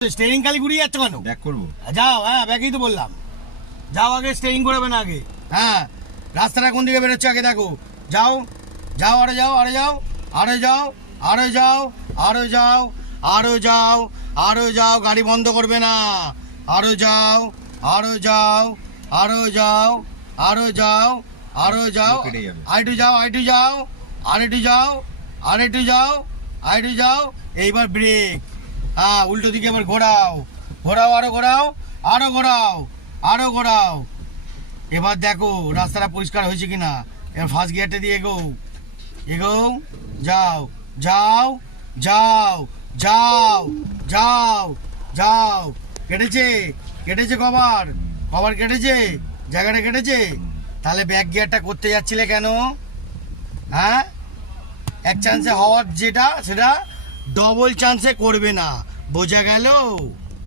Steering খালি ঘুরিয়ে যাচ্ছে কেন? ব্যাক করবো। যাও, হ্যাঁ ব্যাকই তো বললাম। যাও, আগে স্টিয়ারিং করবে না আগে। হ্যাঁ, রাস্তাটা কোন দিকে বেরোচ্ছে আগে দেখো। যাও যাও, আরো যাও, আরো যাও, আরো যাও, আরো যাও, আরো যাও, আরো যাও, আরো যাও, গাড়ি বন্ধ করবে না। আরো যাও, আরো যাও, আরো যাও, আরো যাও, আরো যাও, কেটে যাবে। আইটু যাও, আইটু যাও, আরেকটু যাও, আরেকটু যাও, আরেকটু যাও। এইবার ব্রেক। হ্যাঁ, উল্টো দিকে এবার ঘোরাও, ঘোরাও, আরো ঘোরাও, আরো ঘোরাও, আরো ঘোরাও। এবার দেখো রাস্তাটা পরিষ্কার হয়েছে কিনা। এবার ফার্স্ট গিয়ারটা দিয়ে এগো, এগো, যাও, যাও, যাও, যাও, যাও, যাও। কেটেছে, কেটেছে কভার, কভার কেটেছে, জায়গাটা কেটেছে। তাহলে ব্যাক গিয়ারটা করতে যাচ্ছিলে কেন? হ্যাঁ, এক চান্সে হওয়ার যেটা সেটা ডবল চান্সে করবে না, বোঝা গেল?